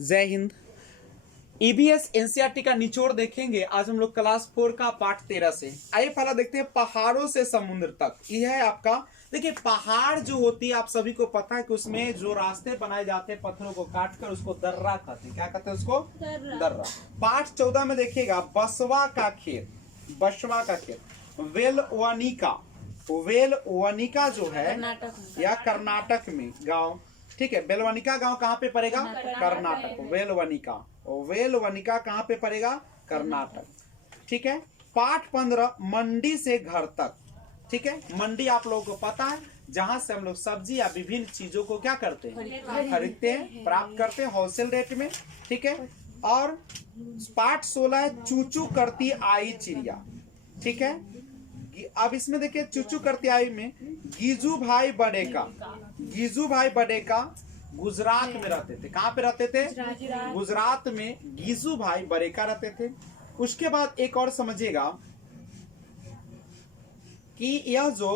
जय Hind. EBS NCERT का निचोड़ देखेंगे आज हम लोग क्लास 4 का पाठ 13 से। आइए पहला देखते हैं पहाड़ों से समुद्र तक। यह है आपका, देखिए पहाड़ जो होती है आप सभी को पता है कि उसमें जो रास्ते बनाए जाते हैं पत्थरों को काट कर उसको दर्रा कहते हैं। क्या कहते हैं उसको? दर्रा। पाठ 14 में देखिएगा बसवा का खेत, बसवा का खेत वेलवनिका, वेलवनिका जो है या कर्नाटक में गांव, ठीक है। बेलवनिका गांव कहाँ पे पड़ेगा? कर्नाटक। वेलवनिका, वेलवनिका कहाँ पे पड़ेगा? कर्नाटक, ठीक है। पाठ 15 मंडी से घर तक, ठीक है। मंडी आप लोगों को पता है जहां से हम लोग सब्जी या विभिन्न चीजों को क्या करते हैं? खरीदते हैं, प्राप्त करते हैं होलसेल रेट में, ठीक है। और पाठ 16 है चूचू करती आई चिड़िया, ठीक है। अब इसमें देखिए चूचू करती आई में गीजू भाई बड़ेका, गीजू भाई बड़ेका गुजरात में रहते थे। कहाँ पे रहते थे? गुजरात में गीजू भाई बड़ेका रहते थे। उसके बाद एक और समझिएगा कि यह जो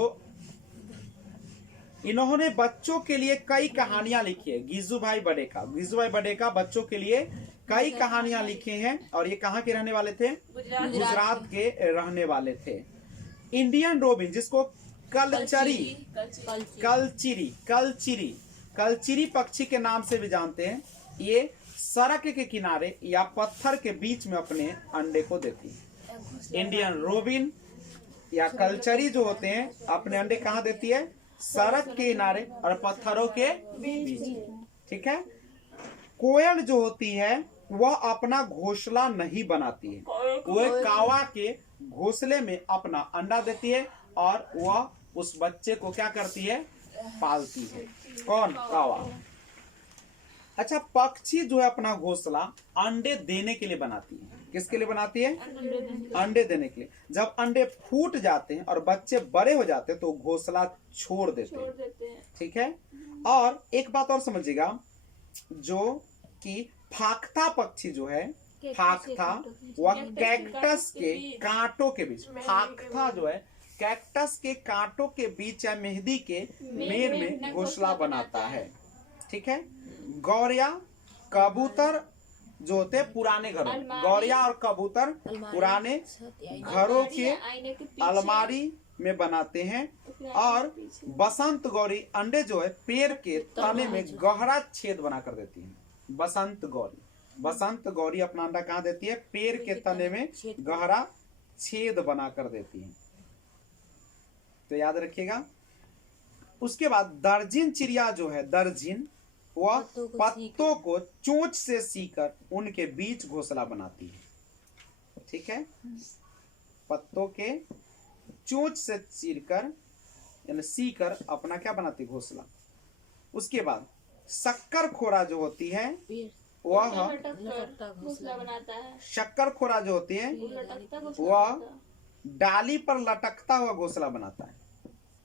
इन्होंने बच्चों के लिए कई कहानियां लिखी है, गीजू भाई बड़ेका, गीजू भाई बड़ेका बच्चों के लिए कई कहानियां लिखे हैं। और ये कहाँ के रहने वाले थे? गुजरात के रहने वाले थे। इंडियन रोबिन जिसको कलचरी, कलचिरी, कलचिरी, कलचिरी पक्षी के नाम से भी जानते हैं, ये सड़क के किनारे या पत्थर के बीच में अपने अंडे को देती है। इंडियन रोबिन या कलचरी जो होते हैं अपने अंडे कहाँ देती है? सड़क के किनारे और पत्थरों के बीच, ठीक है। कोयल जो होती है वह अपना घोंसला नहीं बनाती है, वह कावा के घोंसले में अपना अंडा देती है और वह उस बच्चे को क्या करती है? पालती है। कौन? कावा। अच्छा, पक्षी जो है अपना घोंसला अंडे देने के लिए बनाती है। किसके लिए बनाती है? अंडे देने के लिए। जब अंडे फूट जाते हैं और बच्चे बड़े हो जाते हैं तो घोंसला छोड़ देते हैं, ठीक है। और एक बात और समझिएगा, जो कि फाख्ता पक्षी जो है, फाख्ता वह कैक्टस के कांटों के बीच, फाख्ता जो है कैक्टस के कांटों के बीच या मेहंदी के मेड़ में घोंसला बनाता है, ठीक है। गौरिया कबूतर जो होते हैं पुराने घरों, गौरिया और कबूतर पुराने घरों के अलमारी में बनाते हैं। और बसंत गौरी अंडे जो है पेड़ के तने में गहरा छेद बना कर देती है। बसंत गौरी, बसंत गौरी अपना अंडा कहाँ देती है? पेड़ के तने में गहरा छेद बना कर देती है, तो याद रखिएगा। उसके बाद दर्जिन चिड़िया जो है, दर्जिन वह पत्तों को चोंच से सीकर उनके बीच घोंसला बनाती है, ठीक है। पत्तों के चोंच से चीरकर यानी सीकर अपना क्या बनाती? घोंसला। उसके बाद शक्कर खोरा जो होती है वह घोंसला बनाता है। शक्कर खोरा जो होती है वह डाली पर लटकता हुआ घोंसला बनाता है,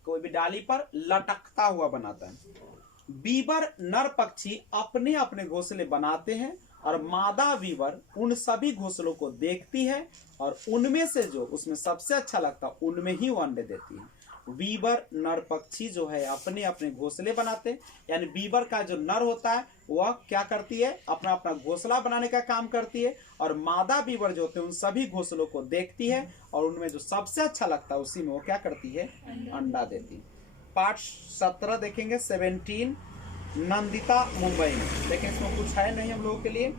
कोई भी डाली पर लटकता हुआ बनाता है। बीबर नर पक्षी अपने अपने घोंसले बनाते हैं और मादा बीबर उन सभी घोंसलों को देखती है और उनमें से जो उसमें सबसे अच्छा लगता है उनमें ही वो अंडे देती है। बीबर नर पक्षी जो है अपने अपने घोंसले बनाते हैं, यानी बीबर का जो नर होता है वह क्या करती है? अपना अपना घोंसला बनाने का काम करती है और मादा बीबर जो होते हैं उन सभी घोंसलों को देखती है और उनमें जो सबसे अच्छा लगता है उसी में वो क्या करती है? अंडा देती है। पाठ 17 देखेंगे, 17 नंदिता मुंबई में। लेकिन इसमें कुछ है नहीं हम लोगों के लिए।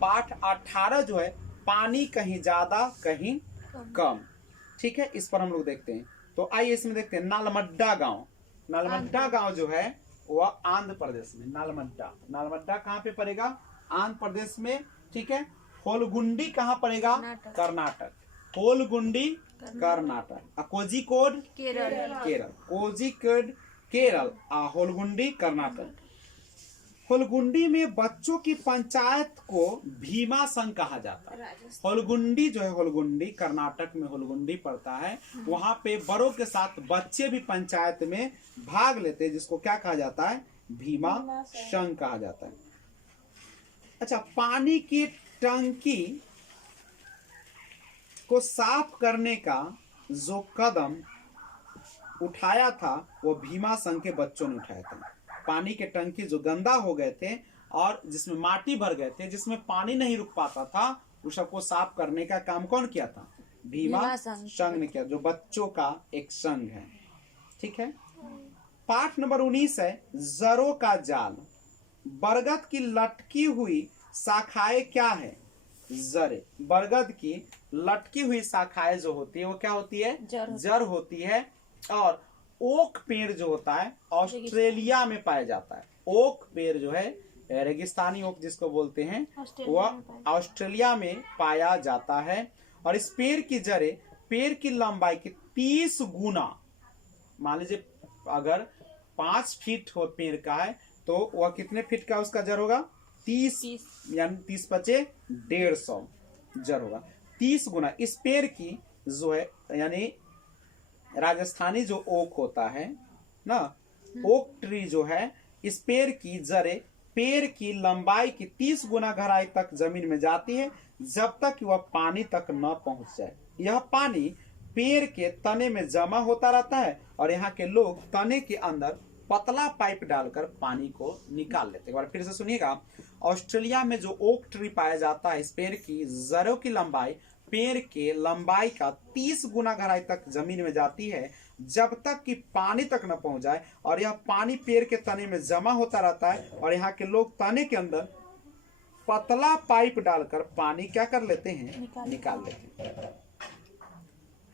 पाठ 18 जो है पानी कहीं ज्यादा कहीं कम, ठीक है। इस पर हम लोग देखते हैं, तो आइए इसमें देखते हैं। नालमड्डा गांव, नालमड्डा गांव जो है वह आंध्र प्रदेश में, नालमड्डा, नालमड्डा कहाँ पे पड़ेगा? आंध्र प्रदेश में, ठीक है। होलगुंडी कहाँ पड़ेगा? कर्नाटक, होलगुंडी कर्नाटक। कोझिकोड केरल, केरल, कोझिकोड केरल, होलगुंडी कर्नाटक। होलगुंडी में बच्चों की पंचायत को भीमा संघ कहा जाता है। होलगुंडी जो है, होलगुंडी कर्नाटक में होलगुंडी पड़ता है, वहां पे बड़ों के साथ बच्चे भी पंचायत में भाग लेते हैं, जिसको क्या कहा जाता है? भीमा संघ कहा जाता है। अच्छा, पानी की टंकी को साफ करने का जो कदम उठाया था वो भीमा संघ के बच्चों ने उठाया था। पानी के टंकी जो गंदा हो गए थे और जिसमें माटी भर गए थे, जिसमें पानी नहीं रुक पाता था, उस सबको साफ करने का काम कौन किया था? भीमा संघ ने किया, जो बच्चों का एक संघ है। ठीक है। पाठ नंबर 19 है जरों का जाल। बरगद की लटकी हुई शाखाएं क्या है? जरे। बरगद की लटकी हुई शाखाएं जो होती है वो क्या होती है? जर होती है। और ओक पेड़ जो होता है ऑस्ट्रेलिया में पाया जाता है। ओक पेड़ जो है, रेगिस्तानी ओक जिसको बोलते हैं, वह ऑस्ट्रेलिया में पाया जाता है। और इस पेड़ की जड़ें पेड़ की लंबाई की 30 गुना, मान लीजिए अगर 5 फीट हो पेड़ का है तो वह कितने फीट का उसका जड़ होगा? 30, यानी 30 पचे 150 जड़ होगा। 30 गुना इस पेड़ की जो है, यानी राजस्थानी जो ओक होता है ना, ओक ट्री जो है, इस पेड़ की जड़ें पेड़ की लंबाई की 30 गुना गहराई तक जमीन में जाती है, जब तक वह पानी तक न पहुंच जाए। यह पानी पेड़ के तने में जमा होता रहता है और यहाँ के लोग तने के अंदर पतला पाइप डालकर पानी को निकाल लेते हैं। एक बार फिर से सुनिएगा। ऑस्ट्रेलिया में जो ओक ट्री पाया जाता है, इस पेड़ की जड़ों की लंबाई पेड़ के लंबाई का 30 गुना गहराई तक जमीन में जाती है, जब तक कि पानी तक न पहुंच जाए। और यह पानी पेड़ के तने में जमा होता रहता है और यहाँ के लोग तने के अंदर पतला पाइप डालकर पानी क्या कर लेते हैं? निकाल लेते हैं।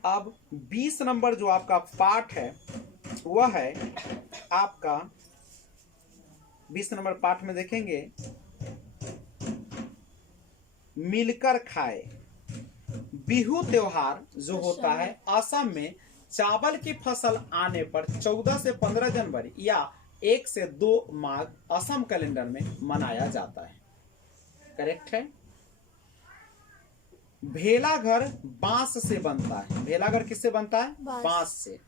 अब 20 नंबर जो आपका पाठ है वह है आपका 20 नंबर पाठ में देखेंगे मिलकर खाए। बिहू त्योहार जो होता है असम में चावल की फसल आने पर 14 से 15 जनवरी या 1 से 2 माघ असम कैलेंडर में मनाया जाता है। करेक्ट है। भेला घर बांस से बनता है। भेला घर किससे बनता है? बांस से।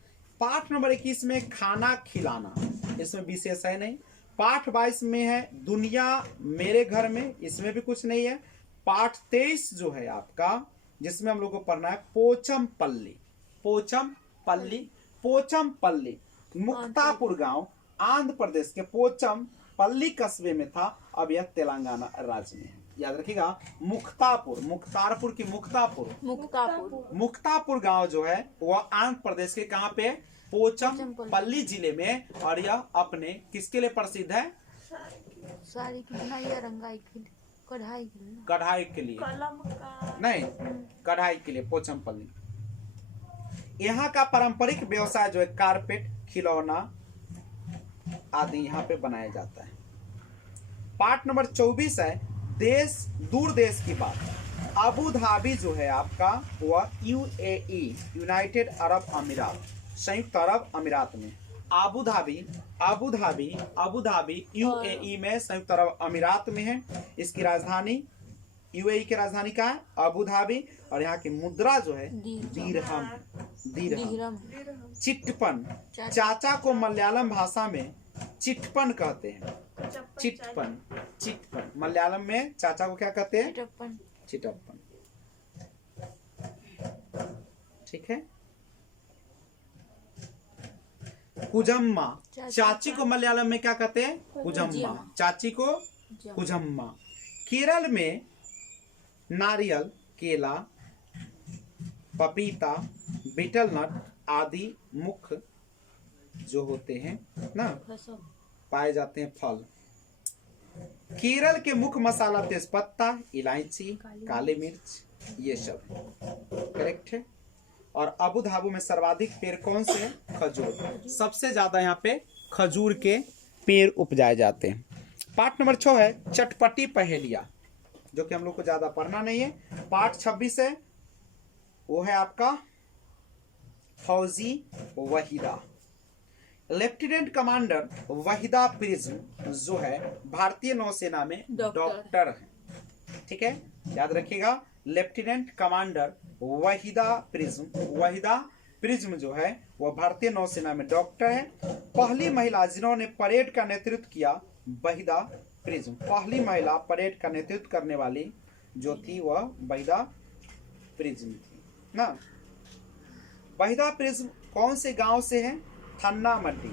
पाठ नंबर 21 में खाना खिलाना, इसमें विशेष है नहीं। पाठ 22 में है दुनिया मेरे घर में, इसमें भी कुछ नहीं है। पाठ 23 जो है आपका, जिसमें हम लोग को पढ़ना है पोचम पल्ली। पोचम पल्ली, पोचम पल्ली मुक्तापुर गांव आंध्र प्रदेश के पोचम पल्ली कस्बे में था। अब यह तेलंगाना राज्य में है। याद रखिएगा, मुक्तापुर, मुख्तारपुर की मुक्तापुर गांव जो है वह आंध्र प्रदेश के कहां पे? पोचम पल्ली जिले में। और यह अपने किसके लिए प्रसिद्ध है? साड़ी की बुनाई या रंगाई के लिए, कढ़ाई के लिए नहीं, कढ़ाई के लिए पोचम पल्ली। यहाँ का पारंपरिक व्यवसाय जो है कारपेट, खिलौना आदि यहाँ पे बनाया जाता है। पार्ट नंबर 24 है देश दूर देश की बात। अबू धाबी जो है आपका वह यूएई, यूनाइटेड अरब अमीरात, संयुक्त अरब अमीरात में। अबू धाबी यूएई में, संयुक्त अरब अमीरात में है। इसकी राजधानी, यूएई की राजधानी का है अबू धाबी। और यहाँ की मुद्रा जो है दिरहम। चिट्टपन, चाचा को मलयालम भाषा में चिट्टपन कहते हैं। चिट्टपन मलयालम में चाचा को क्या कहते हैं? चिट्टपन। ठीक है। कुजम्मा, चाची को मलयालम में क्या कहते हैं? कुजम्मा। चाची को कुजम्मा। केरल में नारियल, केला, पपीता, बीटल नट आदि मुख्य जो होते हैं ना, पाए जाते हैं फल। केरल के मुख्य मसाला तेजपत्ता, इलायची, काली मिर्च, ये सब करेक्ट है। और अबू धाबी में सर्वाधिक पेड़ कौन से हैं? खजूर। सबसे ज्यादा यहाँ पे खजूर के पेड़ उपजाए जाते हैं। पाठ नंबर 6 है चटपटी पहेलियां, जो कि हम लोग को ज्यादा पढ़ना नहीं है। पाठ 26 है वो है आपका फौजी Waheeda. Lieutenant commander Waheeda prism जो है भारतीय नौसेना में डॉक्टर है। ठीक है, याद रखिएगा, लेफ्टिनेंट कमांडर वहीदा प्रिज्म जो है वह भारतीय नौसेना में डॉक्टर है। पहली महिला जिन्होंने परेड का नेतृत्व किया वहीदा प्रिज्म। पहली महिला परेड का नेतृत्व करने वाली जो थी वह वहीदा प्रिज्म थी ना। वहीदा प्रिज्म कौन से गांव से है? थाना मड्डी।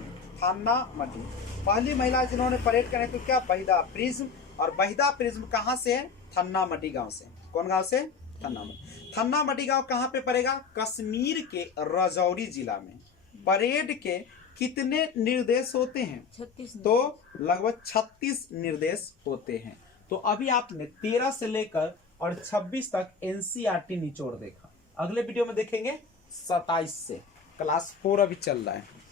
पहली महिला जिन्होंने परेड का नेतृत्व किया वहीदा प्रिज्म। और बहिदा प्रिज्म कहाँ से है? थन्नामटी गांव से। कौन गांव से? थन्नामटी। थन्नामटी गांव कहाँ पे पड़ेगा? कश्मीर के राजौरी जिला में। परेड के कितने निर्देश होते हैं? 36। तो लगभग 36 निर्देश होते हैं। तो अभी आपने 13 से लेकर और 26 तक एनसीईआरटी निचोड़ देखा। अगले वीडियो में देखेंगे 27 से। क्लास 4 अभी चल रहा है।